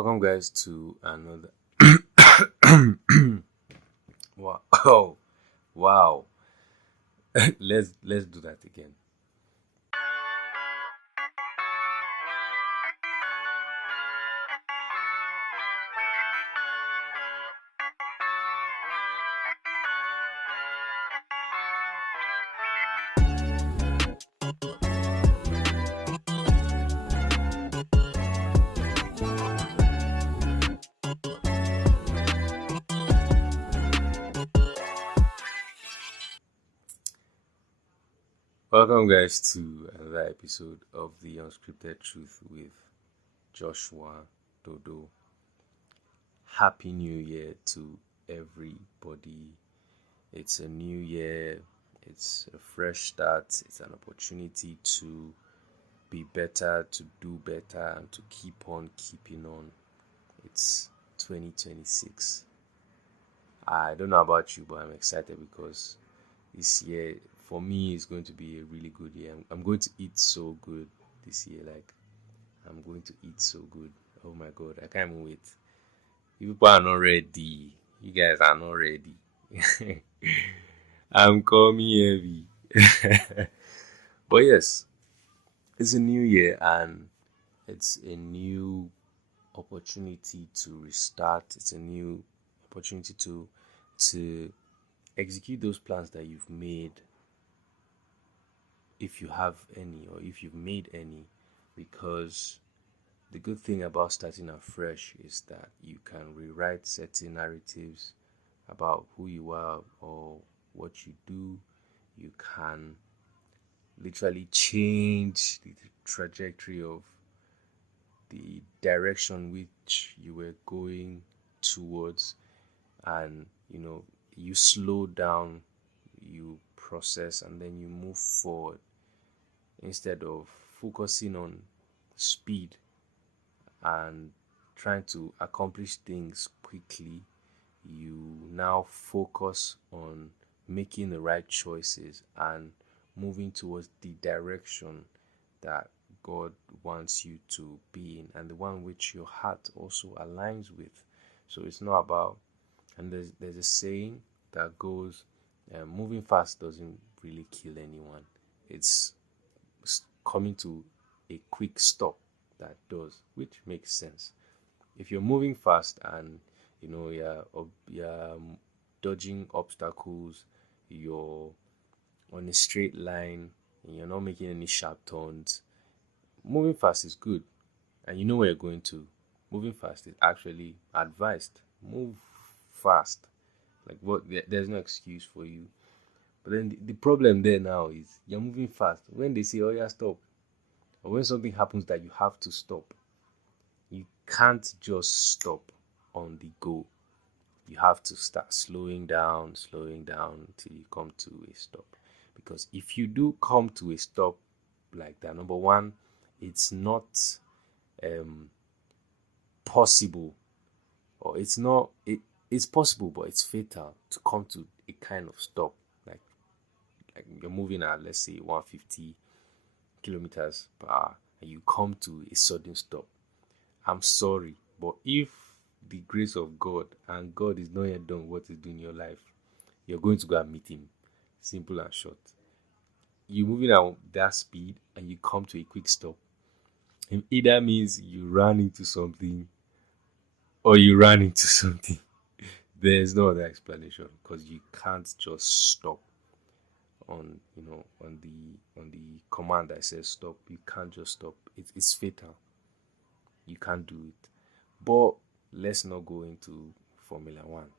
Welcome, guys, to another. Wow! Oh, wow! Let's do that again. Welcome, guys, to another episode of the Unscripted Truth with Joshua Dodo. Happy New Year to everybody. It's a new year. It's a fresh start. It's an opportunity to be better, to do better, and to keep on keeping on. It's 2026. I don't know about you, but I'm excited because this year for me is going to be a really good year. I'm going to eat so good this year. Like, I'm going to eat so good. Oh my god, I can't even wait. You people are not ready. You guys are not ready. I'm coming heavy. But yes, it's a new year and it's a new opportunity to restart. It's a new opportunity to execute those plans that you've made, if you have any or if you've made any, because the good thing about starting afresh is that you can rewrite certain narratives about who you are or what you do. You can literally change the trajectory of the direction which you were going towards, and you slow down, you process, and then you move forward instead of focusing on speed and trying to accomplish things quickly. You now focus on making the right choices and moving towards the direction that God wants you to be in, and the one which your heart also aligns with. So it's not about, and there's a saying that goes, moving fast doesn't really kill anyone. It's coming to a quick stop that does, which makes sense. If you're moving fast and you're dodging obstacles, you're on a straight line, and you're not making any sharp turns, moving fast is good, and you know where you're going to. Moving fast is actually advised. Move fast. Like, what? There's no excuse for you. But then the problem there now is you're moving fast. When they say, "Oh yeah, stop," or when something happens that you have to stop, you can't just stop on the go. You have to start slowing down till you come to a stop. Because if you do come to a stop like that, number one, it's not possible, or it's possible, but it's fatal to come to a kind of stop. Like you're moving at, let's say, 150 kilometers per hour, and you come to a sudden stop. I'm sorry, but if the grace of God and God is not yet done what He's doing in your life, you're going to go and meet Him. Simple and short. You're moving at that speed and you come to a quick stop. It either means you ran into something or you ran into something. There's no other explanation, because you can't just stop on the command that says stop. You can't just stop. It's fatal. You can't do it. But let's not go into Formula One.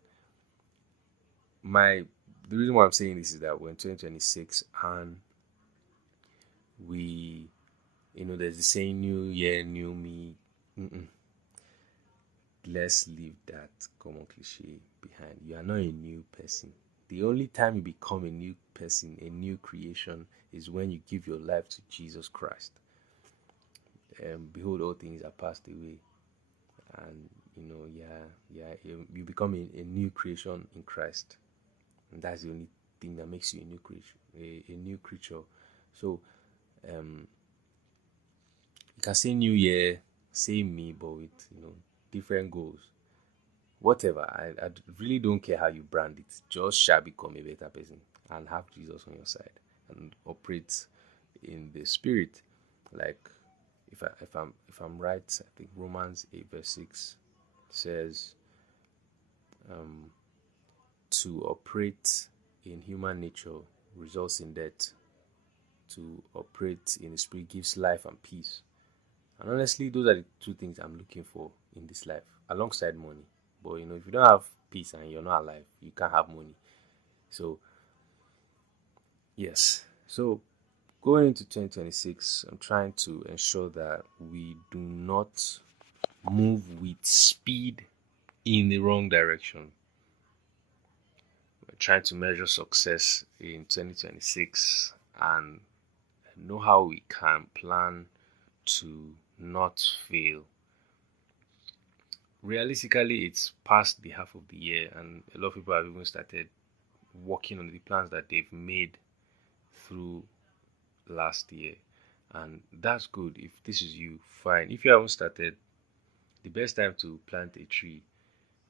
The reason why I'm saying this is that we're in 2026 and there's the saying, new year, new me. Let's leave that common cliche behind. You are not a new person. The only time you become a new person, a new creation, is when you give your life to Jesus Christ. Behold, all things are passed away, and you become a new creation in Christ, and that's the only thing that makes you a new creation, a new creature. So, you can say New Year, say me, but with different goals, whatever. I really don't care how you brand it. Just shall become a better person and have Jesus on your side and operate in the spirit. Like if I'm right, I think Romans 8 verse 6 says to operate in human nature results in death. To operate in the spirit gives life and peace. And honestly, those are the two things I'm looking for in this life, alongside money. But if you don't have peace and you're not alive, you can't have money. So yes. So going into 2026, I'm trying to ensure that we do not move with speed in the wrong direction. We're trying to measure success in 2026 and know how we can plan to not fail. Realistically, it's past the half of the year, and a lot of people have even started working on the plans that they've made through last year, and that's good. If this is you, fine. If you haven't started, the best time to plant a tree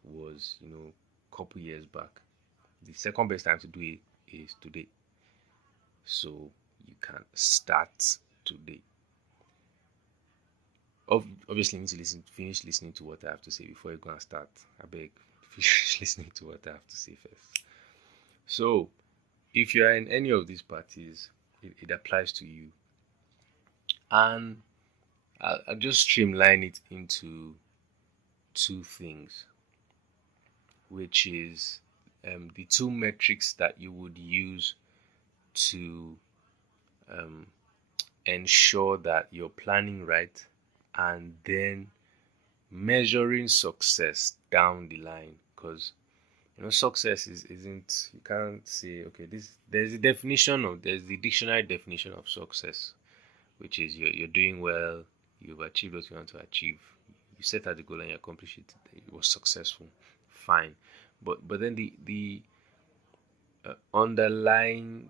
was a couple years back. The second best time to do it is today, so you can start today. Obviously, you need to finish listening to what I have to say before you go and start. I beg, finish listening to what I have to say first. So if you are in any of these parties, it applies to you. And I'll just streamline it into two things, which is the two metrics that you would use to ensure that you're planning right, and then measuring success down the line. Because success isn't, you can't say, okay, there's the dictionary definition of success, which is you're doing well, you've achieved what you want to achieve, you set out the goal and you accomplish it, it was successful, fine. But then the underlying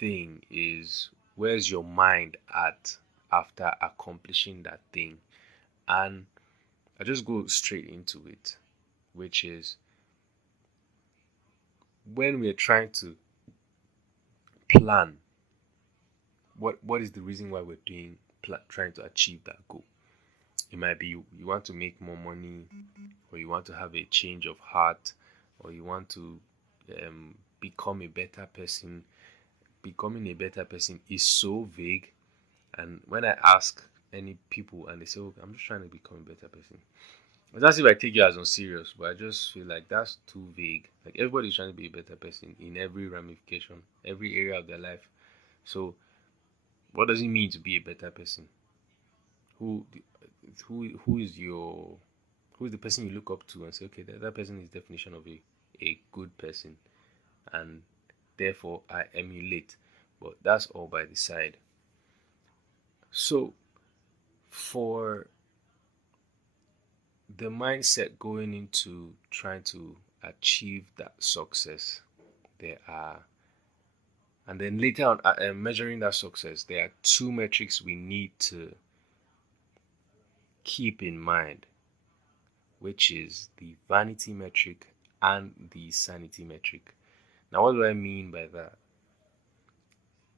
thing is, where's your mind at after accomplishing that thing? And I just go straight into it, which is when we're trying to plan, what is the reason why we're trying to achieve that goal? It might be you want to make more money, or you want to have a change of heart, or you want to become a better person. Becoming a better person is so vague, and when I ask any people and they say, okay, I'm just trying to become a better person, it's as if I take you as unserious, but I just feel like that's too vague. Like, everybody's trying to be a better person in every ramification, every area of their life. So what does it mean to be a better person? Who who is the person you look up to and say, okay, that person is the definition of a good person, and therefore I emulate. But that's all by the side. So for the mindset going into trying to achieve that success, there are, and then later on measuring that success, there are two metrics we need to keep in mind, which is the vanity metric and the sanity metric. Now, what do I mean by that?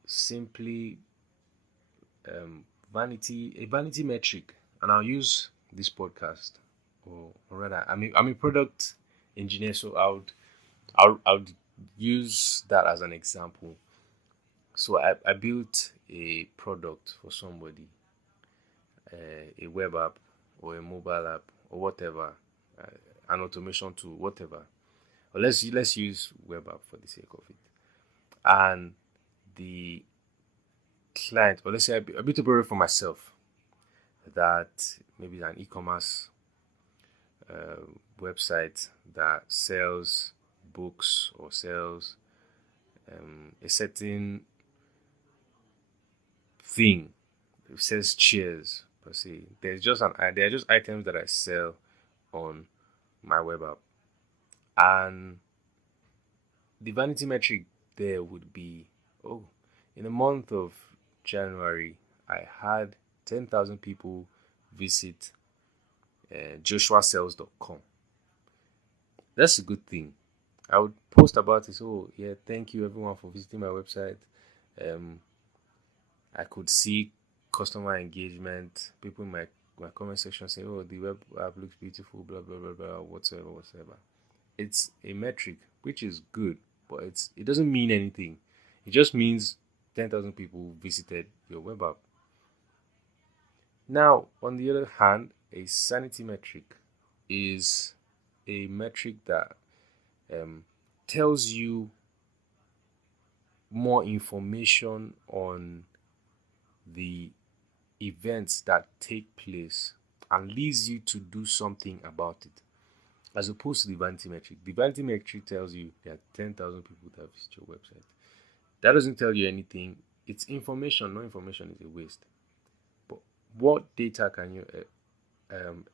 Simply, a vanity metric, and I'll use this podcast, or rather, I'm a product engineer, so I would use that as an example. So I built a product for somebody, a web app or a mobile app or whatever, an automation tool, whatever. But let's use web app for the sake of it. And the client, or let's say I built a product for myself that maybe an e-commerce website that sells books or sells a certain thing. It sells chairs per se. There are just items that I sell on my web app, and the vanity metric there would be, oh, in the month of January I had 10,000 people visit joshuasales.com. That's a good thing. I would post about it. So yeah, thank you everyone for visiting my website. Um, I could see customer engagement, people in my comment section saying, "Oh, the web app looks beautiful," blah blah blah blah, whatsoever. It's a metric which is good, but it doesn't mean anything. It just means 10,000 people visited your web app. Now, on the other hand, a sanity metric is a metric that um, tells you more information on the events that take place and leads you to do something about it, as opposed to the vanity metric. The vanity metric tells you there are 10,000 people that visit your website. That doesn't tell you anything. It's information. No information is a waste. But what data can you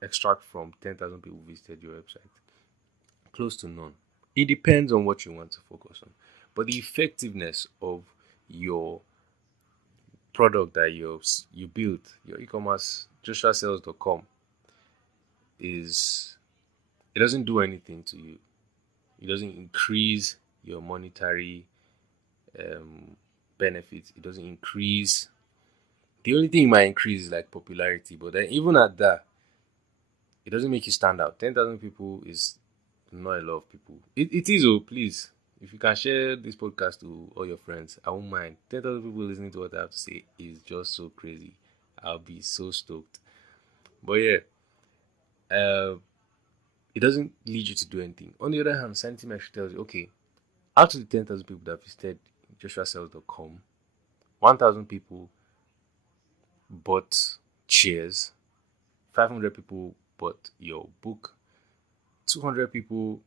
extract from 10,000 people visited your website? Close to none. It depends on what you want to focus on. But the effectiveness of your product that you built, your e-commerce, joshuasales.com, is it doesn't do anything to you. It doesn't increase your monetary benefits. It doesn't increase. The only thing it might increase is like popularity, but then even at that, it doesn't make you stand out. 10,000 people is not a lot of people. It is, oh, please. If you can share this podcast to all your friends, I won't mind. 10,000 people listening to what I have to say is just so crazy. I'll be so stoked. But yeah, uh, it doesn't lead you to do anything. On the other hand, Sanity actually tells you, okay, out of the 10,000 people that visited joshuasales.com, 1,000 people bought shares, 500 people bought your book, 200 people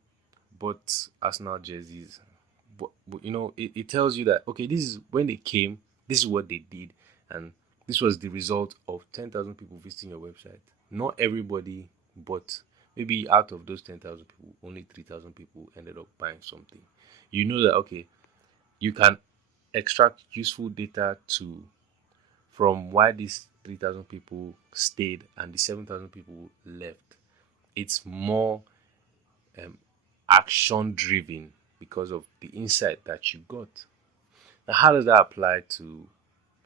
bought Arsenal jerseys. But it tells you that, okay, this is when they came, this is what they did, and this was the result of 10,000 people visiting your website. Not everybody bought. Maybe out of those 10,000 people, only 3,000 people ended up buying something. You know that, okay, you can extract useful data from why these 3,000 people stayed and the 7,000 people left. It's more action driven because of the insight that you got. Now, how does that apply to?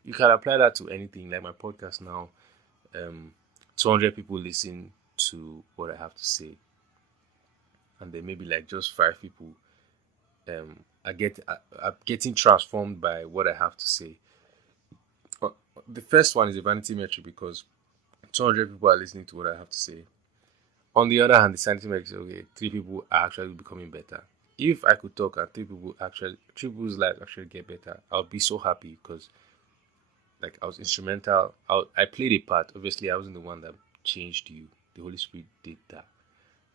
You can apply that to anything. Like my podcast now, 200 people listen to what I have to say, and then maybe like just 5 people are getting transformed by what I have to say. The first one is a vanity metric because 200 people are listening to what I have to say. On the other hand, the sanity metric is, okay, 3 people are actually becoming better. If I could talk and 3 people's lives actually get better, I'll be so happy because like I was instrumental. I played a part. Obviously, I wasn't the one that changed you. The Holy Spirit did that.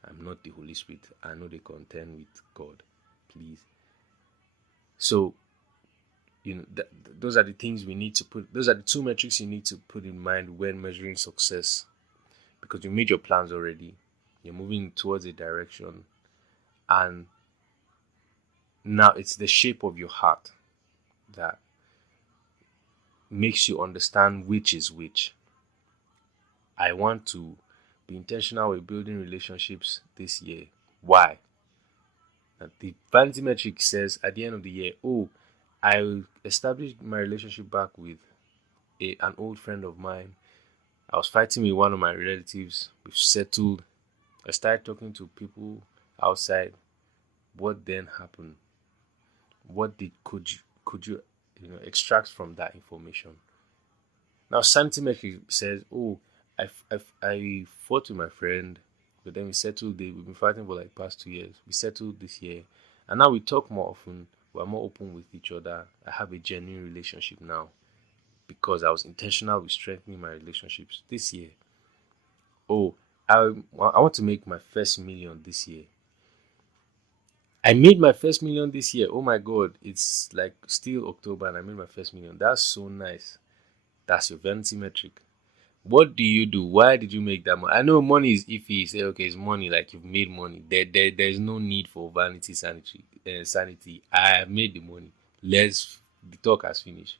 I'm not the Holy Spirit. I know they contend with God. Please. So, those are the things we need to put. Those are the 2 metrics you need to put in mind when measuring success, because you made your plans already. You're moving towards a direction, and now it's the shape of your heart that makes you understand which is which. I want to be intentional with building relationships this year. Why? The vanity metric says at the end of the year, oh, I established my relationship back with an old friend of mine. I was fighting with one of my relatives. We've settled. I started talking to people outside. What then happened? What could you extract from that information? Now, sanity metric says, oh, I fought with my friend, but then we settled. We've been fighting for like past 2 years. We settled this year, and now we talk more often. We're more open with each other. I have a genuine relationship now because I was intentional with strengthening my relationships this year. Oh, I want to make my first million this year. I made my first million this year. Oh my god, it's like still October and I made my first million. That's so nice. That's your vanity metric. What do you do? Why did you make that money? I know money is iffy. You say, okay, it's money, like you've made money. There's no need for vanity, sanity. I have made the money. The talk has finished.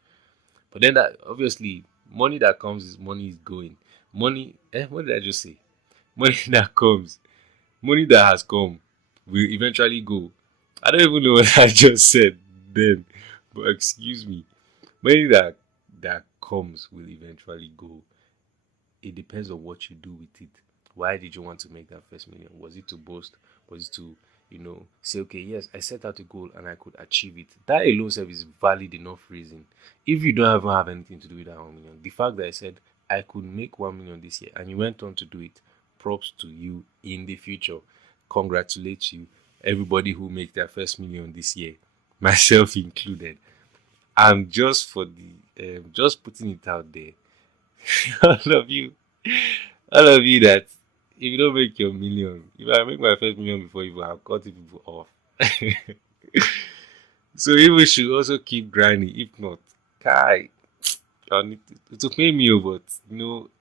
But then that obviously money that comes is money is going. Money, what did I just say? Money that comes, money that has come will eventually go. I don't even know what I just said then, but excuse me. Money that comes will eventually go. It depends on what you do with it. Why did you want to make that first million? Was it to boast? Was it to, say, okay, yes, I set out a goal and I could achieve it? That alone self is valid enough reason. If you don't even have anything to do with that 1 million, the fact that I said I could make 1 million this year and you went on to do it, props to you in the future. Congratulate you, everybody who make their first million this year, myself included. And just for the just putting it out there, all of you, all of you that if you don't make your million, if I make my first million before you, I've cut people off. So people should also keep grinding. If not, Kai, I need to pay me, but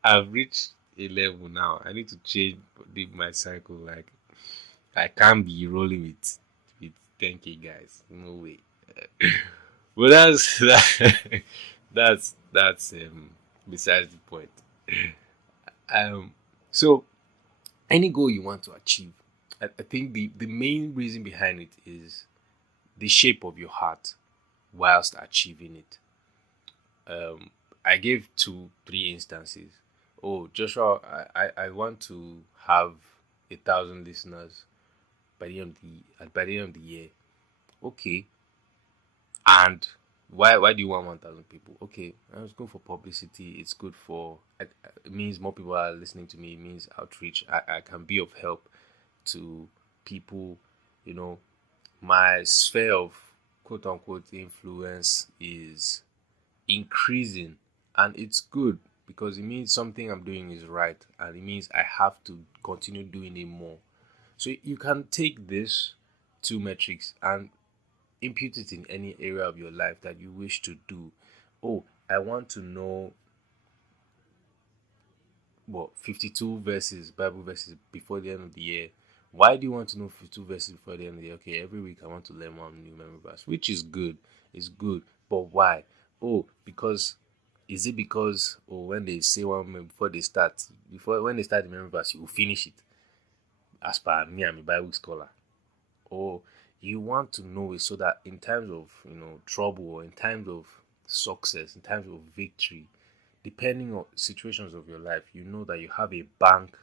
I've reached a level now. I need to change my cycle. Like I can't be rolling with 10K guys. No way. But that's besides the point. Um, so any goal you want to achieve, I think the main reason behind it is the shape of your heart whilst achieving it. Um, I gave two, three instances. Oh, Joshua, I want to have 1,000 listeners by the end of the year. Okay, and why do you want 1,000 people? Okay, it's good for publicity. It's good for it means more people are listening to me. It means outreach. I can be of help to people. You know, my sphere of quote unquote influence is increasing, and it's good because it means something I'm doing is right, and it means I have to continue doing it more. So you can take this two metrics and impute it in any area of your life that you wish to do. Oh, I want to know what 52 verses, Bible verses before the end of the year. Why do you want to know 52 verses before the end of the year? Okay, every week I want to learn one new memory verse, which is good. It's good. But why? Oh, because is it because when they say before they start, before when they start the memory verse, you will finish it? As per me, I'm a Bible scholar. Or you want to know it so that in times of trouble or in times of success, in times of victory, depending on situations of your life, you know that you have a bank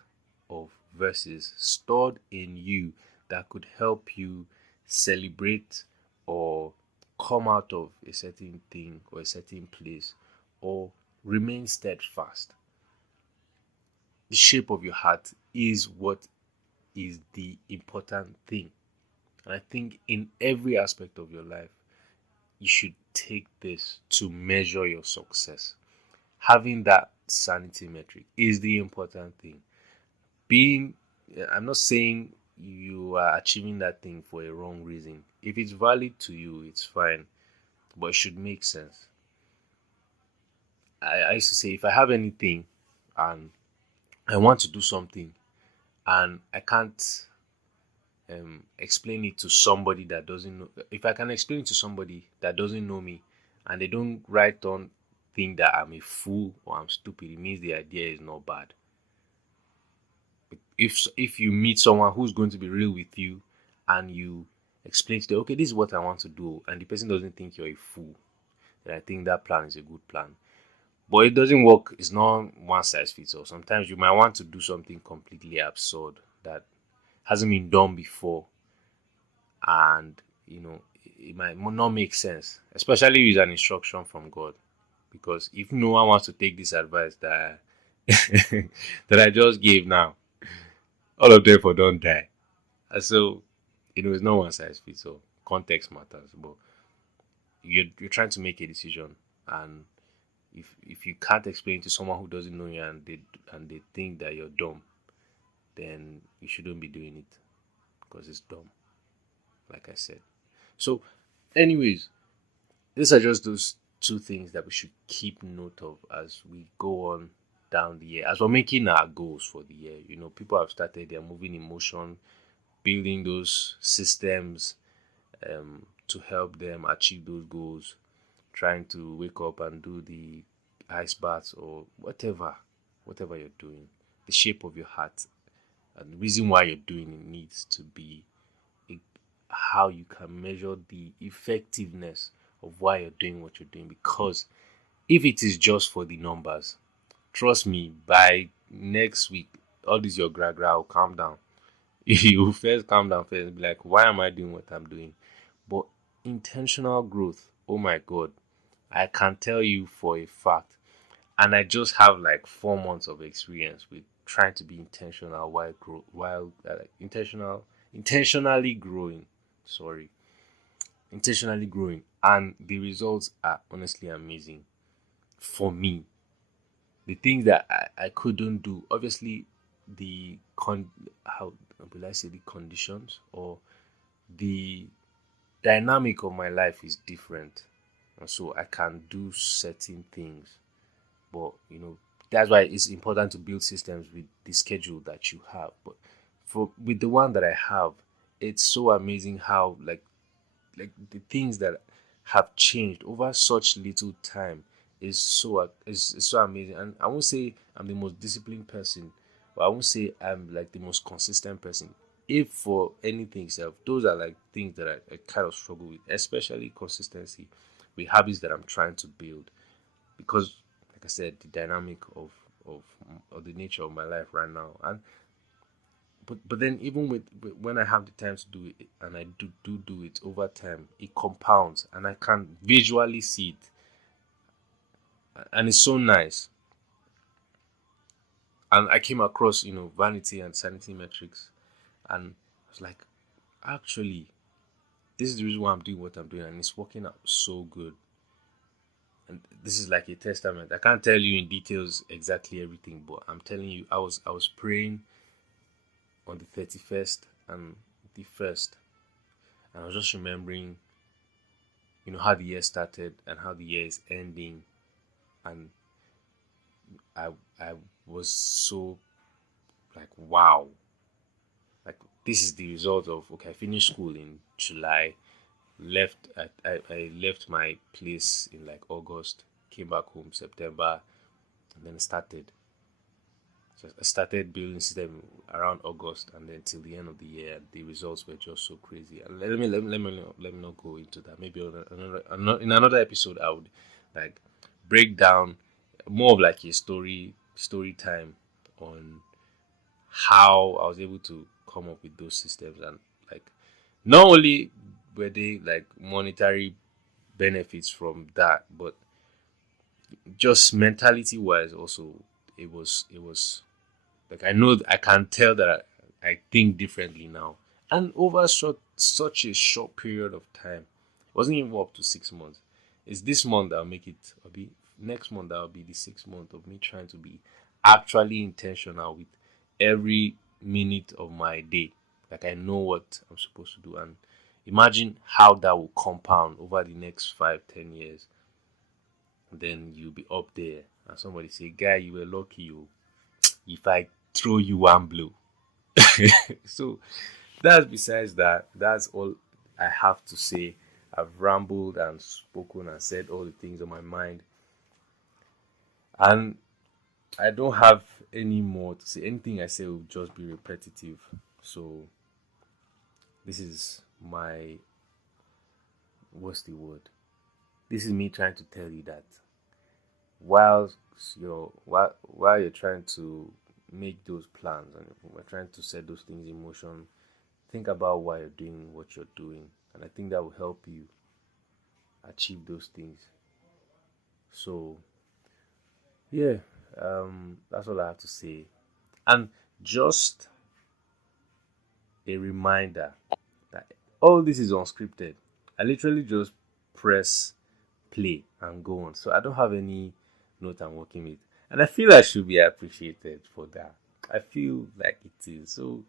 of verses stored in you that could help you celebrate or come out of a certain thing or a certain place or remain steadfast. The shape of your heart is what is the important thing. And I think in every aspect of your life, you should take this to measure your success. Having that sanity metric is the important thing. I'm not saying you are achieving that thing for a wrong reason. If it's valid to you, it's fine, but it should make sense. I used to say if I have anything and I want to do something and I can't explain it to somebody that doesn't know, if I can explain it to somebody that doesn't know me and they don't right on think that I'm a fool or I'm stupid, it means the idea is not bad. If you meet someone who's going to be real with you and you explain to them, okay, this is what I want to do, and the person doesn't think you're a fool, then I think that plan is a good plan. But it doesn't work. It's not one size fits all. Sometimes you might want to do something completely absurd that hasn't been done before, and it might not make sense, especially with an instruction from God. Because if no one wants to take this advice that that I just gave now, all of them for don't die. And so it's not one size fits all. Context matters, but you're trying to make a decision, and if you can't explain to someone who doesn't know you and they think that you're dumb, then you shouldn't be doing it because it's dumb, like I said. So, anyways, these are just those two things that we should keep note of as we go on down the year, as we're making our goals for the year. People have started, they're moving in motion, building those systems to help them achieve those goals, trying to wake up and do the ice baths or whatever you're doing. The shape of your heart. And the reason why you're doing it needs to be a, how you can measure the effectiveness of why you're doing what you're doing. Because if it is just for the numbers, trust me, by next week, all this your gra will calm down. You first calm down first and be like, why am I doing what I'm doing? But intentional growth, oh my god, I can tell you for a fact, and I just have like 4 months of experience with trying to be intentional while intentionally growing. Sorry, intentionally growing, and the results are honestly amazing for me. The things that I couldn't do, obviously, the how will I say, the conditions or the dynamic of my life is different, and so I can do certain things. But that's why it's important to build systems with the schedule that you have. But for with the one that I have, it's so amazing how like the things that have changed over such little time is so amazing. And I won't say I'm the most disciplined person, but I won't say I'm like the most consistent person. If for anything self, those are like things that I kind of struggle with, especially consistency with habits that I'm trying to build. Because like I said, the dynamic of of the nature of my life right now. And but then even with when I have the time to do it, and I do it over time, it compounds and I can visually see it, and it's so nice. And I came across Vanity and Sanity metrics, and I was like, actually, this is the reason why I'm doing what I'm doing, and it's working out so good. And this is like a testament. I can't tell you in details exactly everything, but I'm telling you, I was praying on the 31st and the first, and I was just remembering how the year started and how the year is ending. And I I was so like, wow, like this is the result of, okay, I finished school in July, I left my place in like August, came back home September, and then started. So I started building system around August, and then till the end of the year, the results were just so crazy. And let me not go into that. Maybe on in another episode, I would like break down more of like a story time on how I was able to come up with those systems. And like not only were they like monetary benefits from that, but just mentality wise also, it was like, I know I can tell that I think differently now. And over such a short period of time, it wasn't even up to 6 months. It's this month that'll make it, or be next month that'll be the 6 month of me trying to be actually intentional with every minute of my day. Like, I know what I'm supposed to do. And imagine how that will compound over the next 5, 10 years. Then you'll be up there and somebody say, guy, you were lucky, you, if I throw you one blow. So that's besides that. That's all I have to say. I've rambled and spoken and said all the things on my mind, and I don't have any more to say. Anything I say will just be repetitive. So this is my, what's the word? This is me trying to tell you that while while you're trying to make those plans and we're trying to set those things in motion, think about why you're doing what you're doing, and I think that will help you achieve those things. So yeah, that's all I have to say. And just a reminder that all this is unscripted. I literally just press play and go on. So I don't have any note I'm working with. And I feel I should be appreciated for that. I feel like it is. So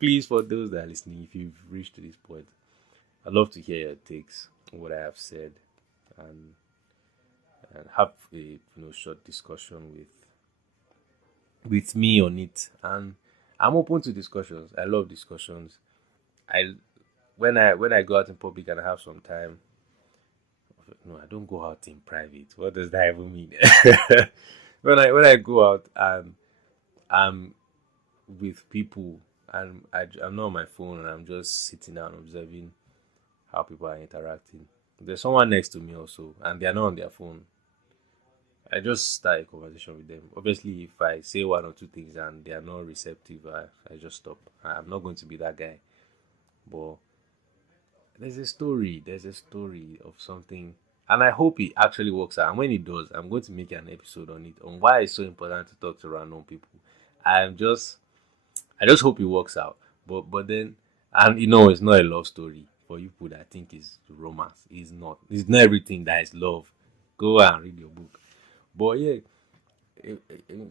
please, for those that are listening, if you've reached to this point, I'd love to hear your takes on what I have said, and have a short discussion with me on it. And I'm open to discussions. I love discussions. I when I go out in public and I have some time. No, I don't go out in private. What does that even mean? When I go out and I'm with people, and I'm not on my phone and I'm just sitting down observing how people are interacting. There's someone next to me also, and they are not on their phone. I just start a conversation with them. Obviously, if I say one or two things and they are not receptive, I just stop. I'm not going to be that guy. But there's a story of something, and I hope it actually works out. And when it does, I'm going to make an episode on it, on why it's so important to talk to random people. I'm just I just hope it works out. But then, and it's not a love story for you people that think it's romance. It's not. It's not everything that is love. Go and read your book. But yeah,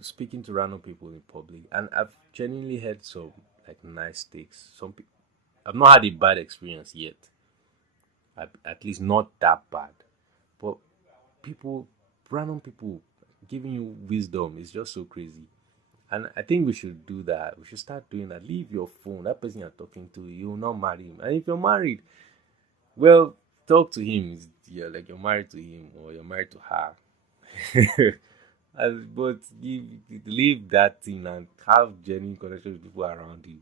speaking to random people in public, and I've genuinely had some like nice takes. I've not had a bad experience yet. At least not that bad. But people, random people, giving you wisdom is just so crazy. And I think we should do that. We should start doing that. Leave your phone. That person you're talking to, you will not marry him. And if you're married, well, talk to him. You're like you're married to him or you're married to her. But leave that thing and have genuine connections with people around you.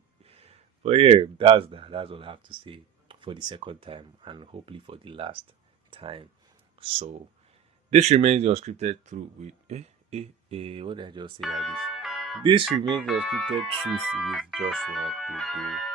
But yeah, that's that. That's all I have to say for the second time and hopefully for the last time. So this remains the unscripted truth with what did I just say like this? This remains the unscripted truth with Joshua Dodo.